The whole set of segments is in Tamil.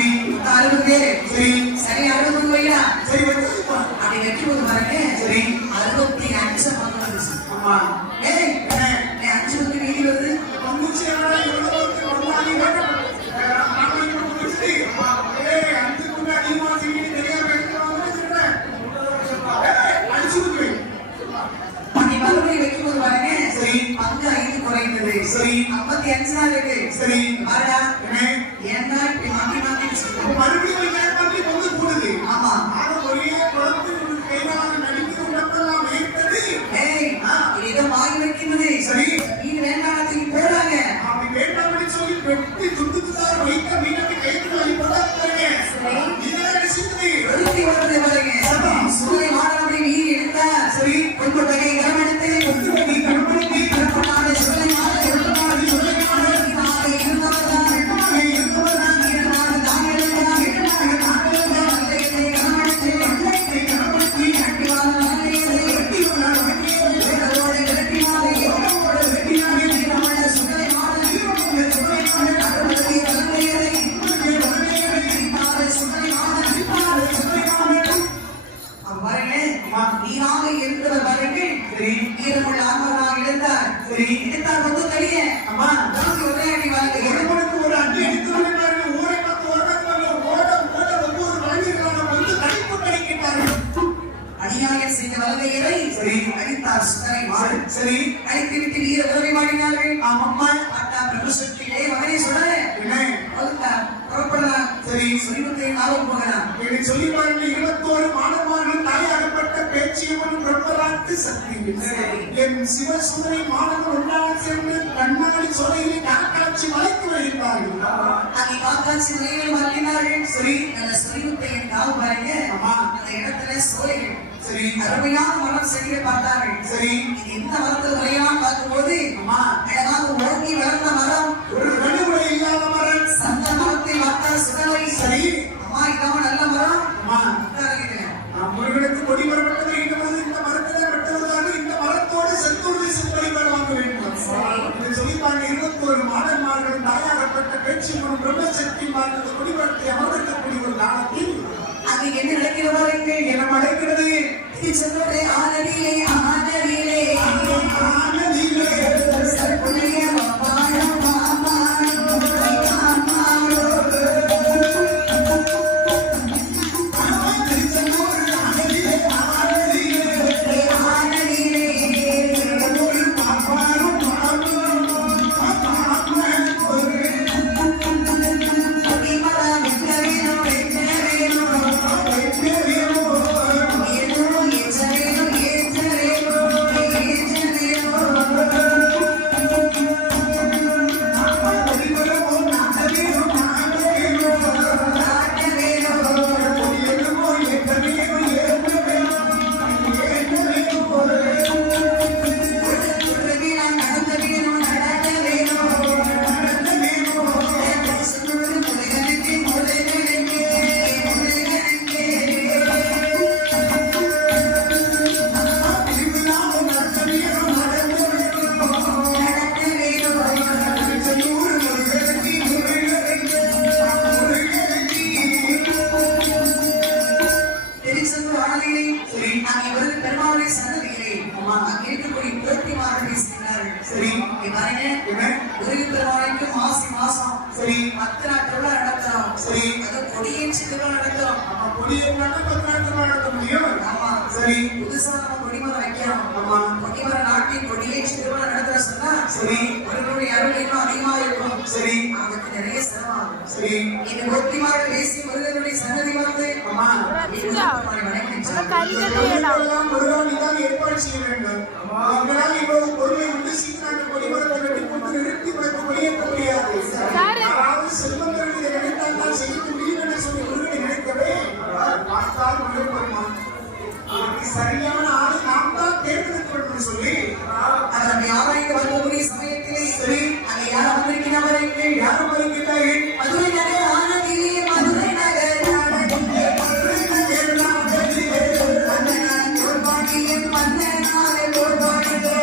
சரி 60 பேரு சரி சரி 60 வையா சரி அப்படி வெற்றி போது பாருங்க சரி 65 பக்கம் வந்துச்சு ஆமா ஏய் நீ 5 வந்து வீதி வருது வந்துச்சு இவ்வளவு வந்தாங்க அஞ்சு கூட அதிகமா செய்யணும் தெரியாம எடுத்துருவாங்க அடிச்சு அப்படி மறுபடியும் வைக்கும் போது பாருங்க சரி பங்கு 5 குறைந்தது சரி 55 நாள் இருக்கு சரி பாருடா ஏன்னா இப்படி மாத்தி மாத்தி மறுபடியும் ஏற்பாடு வந்து கூடுது ஆமா ஒரே குழந்தை கைதான நடிக்கிற உடம்பெல்லாம் வைத்தது இதை வாங்கி வைக்கிறது சரி இது வேண்டாம் போறாங்க அப்படி வேண்டாம்னு சொல்லி வெட்டி துண்டுதான் வைக்க மீனத்தை கைது வழிபடாங்க இதெல்லாம் விஷயத்தை எழுதி வருது பாருங்க சூரிய மாணவனை வீதி எடுத்தா சரி கொஞ்சம் வகை இடம் எடுத்து சரி அழைத்து விட்டு வீர உதவி மாடினார்கள் ஆமம்மா அட்டா பிரபுசக்தியிலே மகனே சொல்ல புறப்படலாம் சரி சொல்லிவிட்டு நாளும் போகலாம் என்று சொல்லி பாருங்க 21 மாணவர்கள் தாயாகப்பட்ட பேச்சியம்மன் பிரம்மராட்டு சக்தி என் சிவசுந்தரி மாணவர்கள் ஒன்றாக சேர்ந்து கண்ணாடி சொலையில் காக்காட்சி மலைக்கு வருகிறார்கள் அதை காக்காட்சி மலையில் மறைக்கிறார்கள் சரி அந்த சொல்லிவிட்டு என் நாவு பாருங்க அந்த இடத்துல சோலைகள் சரி அருமையான மரம் செடியை பார்த்தார்கள் சரி இது எந்த மரத்தில் வரையான்னு பார்க்கும்போது அழகாக ஓங்கி வளர்ந்த மரம் ஒரு வழிமுறை இல்லாத மரம் சந்த மரத்தை பார்த்தால் சுடலை சரி அம்மா இதாம நல்ல மரம் முருகனுக்கு கொடி வரப்பட்டது இந்த மரத்தை வெட்டுவதாக இந்த மரத்தோடு செந்தூர் செம்படி வாங்க வேண்டும் சொல்லிப்பாங்க 21 மாதன்மார்கள் தாயாகப்பட்ட பேச்சு பிரம்மசக்தி மார்க்க கொடிமரத்தை அமர்ந்திருக்கக்கூடிய ஒரு காலத்தில் அது என்ன நடக்கிறவர்கள் என்ன நடக்கிறது சொல்றதே ஆனதிலே ஆனதிலே ஆனதிலே சர்க்குலிய மாமாரம் ஏற்பாடு செய்ய வேண்டும் அவங்களால் இவ்வளவு பொருளை உண்டு சீக்கிரம் கொடிமரத்தை வெட்டி கொண்டு நிறுத்தி வெளியேற்ற முடியாது யாராவது செல்வந்தர்கள் இதை நினைத்தால் தான் செய்ய முடியும் என்று சொல்லி முருகனை நினைக்கவே பார்த்தால் மகிழ்ப்படுமான் சரியான ஆளை நாம் தான் தேர்ந்தெடுக்க வேண்டும் என்று சொல்லி அதனை ஆராய்ந்து வரக்கூடிய சமயத்திலே சரி அதை யார் அமர்ந்திருக்கிறார்கள் யார் அமர்ந்திருக்கிறார்கள் மதுரை நகர் ஆனதிலே மதுரை நகர் மன்னனாலே கோபாடிலே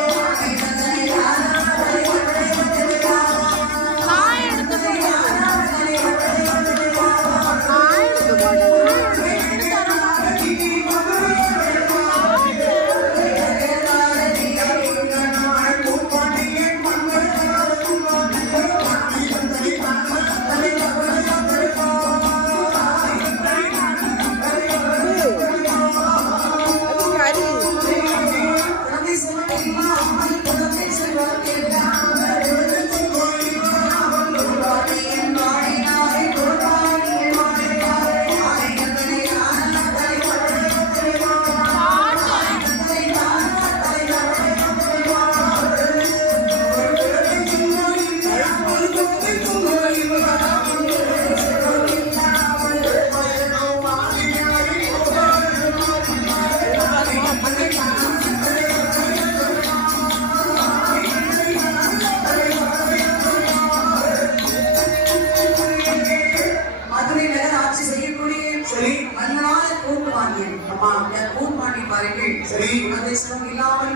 சரி மன்னனால கூட்டு வாங்கி ஆமா கூட்டு வாங்கி பாருங்கள் சரி உபதேசம் இல்லாமல்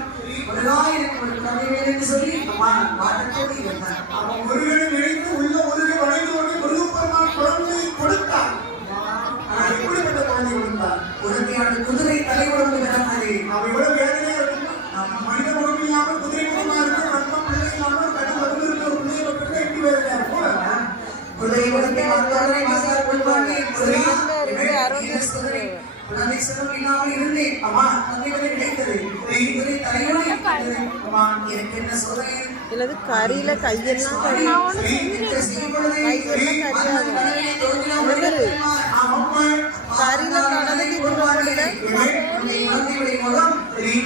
எனக்கு ஒரு கதை என்று சொல்லி பாட்டத்தோடு இருந்தார். அவன் முருகனை நினைத்து உள்ள முருகை வளைந்து கொண்டு முருகப்பெருமான் குழந்தையை கொடுத்தான். ஆனால் எப்படிப்பட்ட குழந்தை கொடுத்தார்? குழந்தையான குதிரை தலைவரோடு கிடந்தது. அவன் எவ்வளவு வேதனையா இருக்கும். மனித முகம் இல்லாமல் குதிரை முகமா இருக்கும். ரத்தம் பிள்ளை இல்லாமல் கடன் வந்து இருக்கிற ஒரு பிள்ளையை பற்றி எப்படி வேதனையா இருக்கும்? குதிரை குழந்தை வந்தவரை மசால் கொள்வாங்க. குழந்தை செல்வம் இல்லாமல் இருந்தேன். ஆமா குழந்தைகளை கிடைத்தது. குதிரை தலைவரோடு இருக்கிறது. ஆமா எனக்கு என்ன சோதனை? இல்லது கறியில கையெல்லாம் கறியில கடலுக்கு விடுவாங்கல்ல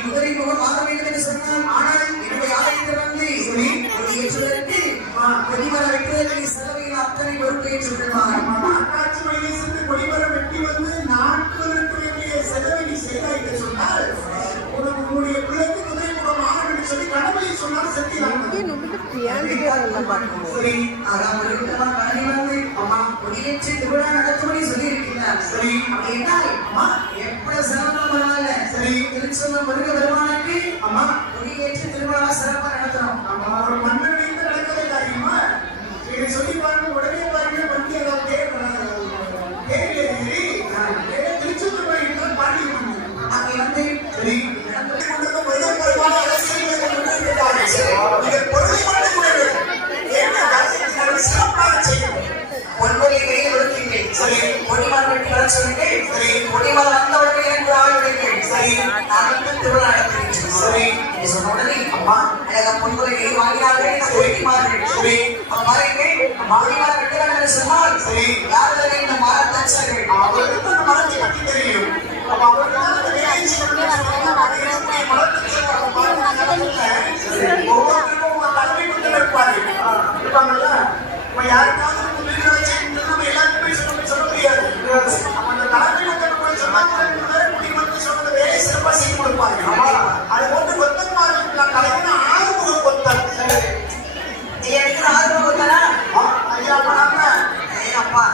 குதிரை முகம் ஆக வேண்டும் என்று சொன்னால் ஆனால் என்னுடைய ஆலயத்திலிருந்து ஏற்றுவதற்கு கொடிமரம் வெட்டுவதற்கு செலவையில் அத்தனை பொறுப்பேற்றுள்ளார். ஆட்சி மனிதனுக்கு கொடிமரம் வெட்டி வந்து நாட்களுக்கு வேண்டிய செலவை நீ செய்தாய் என்று சொன்னால் உன்னுடைய பிள்ளைக்கு குதிரை முகம் ஆகும் என்று சொல்லி கடமையை சொன்னால் செத்தினாங்க. சரி அதான் ஒரு விதமா கடமை வந்து அம்மா கொடியேற்றி திருவிழா நடத்தும்படி சொல்லி இருக்கிறார். சரி அப்படின்னா அம்மா எவ்வளவு சிறப்பாக பரவாயில்ல. சரி திருச்செந்தூர் முருக பெருமானுக்கு அம்மா கொடியேற்றி திருவிழா சிறப்பா நடத்துறோம். நம்ம ஒரு மன்னன் நினைத்து நடக்கவே காரியமா இதை சொல்லி பாருங்க. உடனே பாருங்க வண்டி ஏதாவது திருச்செந்தூர் போயிருந்தால் பாண்டி அங்கே வந்து சரி ஒன்பது கையில் ஒழுக்கின்றேன். சரி கொடிமரம் வெட்டி வர சொல்லிட்டேன். சரி கொடிமரம் வந்த உடனே எனக்கு ஒரு ஆள் விடுங்கள். சரி நான் வந்து திருவிழா நடத்துகிறேன். சரி என்று சொன்ன உடனே அம்மா அழகா பொன்புரை கை வாங்கினார்கள். கொடிமார்கள் சரி பாருங்கள் கொடிமரம் வெட்டுகிறார்கள் என்று சொன்னால் சரி யாரும் இந்த மரம் தச்சார்கள். அவர்களுக்கு அந்த மரத்தை பற்றி தெரியும். அப்ப அவர்களால் அந்த வேலையை ஒவ்வொருத்தருக்கும் உங்க தலைமை கொண்டு இருப்பாங்கல்ல. இப்ப யாருக்காவது வீடு வச்சு நம்ம எல்லாருக்குமே சொல்ல முடியாது. அந்த தலைமை மக்கள் போய் சொன்னாங்க குடிமக்கள் சொன்ன வேலை சிறப்பா செய்து கொடுப்பாங்க. அதை போட்டு கொத்தன்மார்கள் தலைவன ஆறுமுக கொத்தன் எனக்கு ஆர்வம் கொத்தனா ஐயா அப்பா அப்பா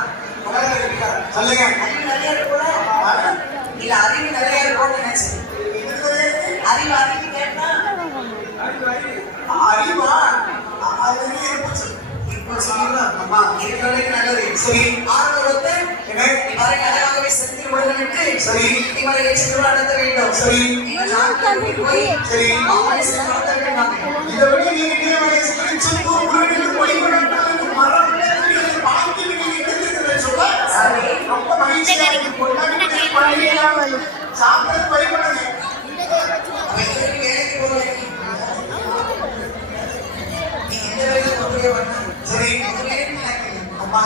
சொல்லுங்க. அறிவு நிறைய இருக்குல்ல இல்ல அறிவு நிறைய இருக்கும்னு நினைச்சேன். அறிவு அறிவு கேட்டா அறிவா அது இருந்துச்சு. இப்போ சொல்லிடலாம் அம்மா இருக்கிறவங்களுக்கு நல்லது. சரி ஆர்வத்தை இவரை அழகாகவே செலுத்தி விடுவதற்கு சரி இவரை ஏற்று நடத்த வேண்டும். சரி போய் சரி மனுஷன் நடத்த வேண்டும். இதை விட நீங்க திருச்செந்தூர் முருகனுக்கு வழிபடத்தால் மரம் பாக்கி நீங்க சொல்ல ரொம்ப மகிழ்ச்சியா சாப்பிட வழிபடுங்க. வேலைக்கு போறேன் நீங்க எந்த வேலையை சரி அம்மா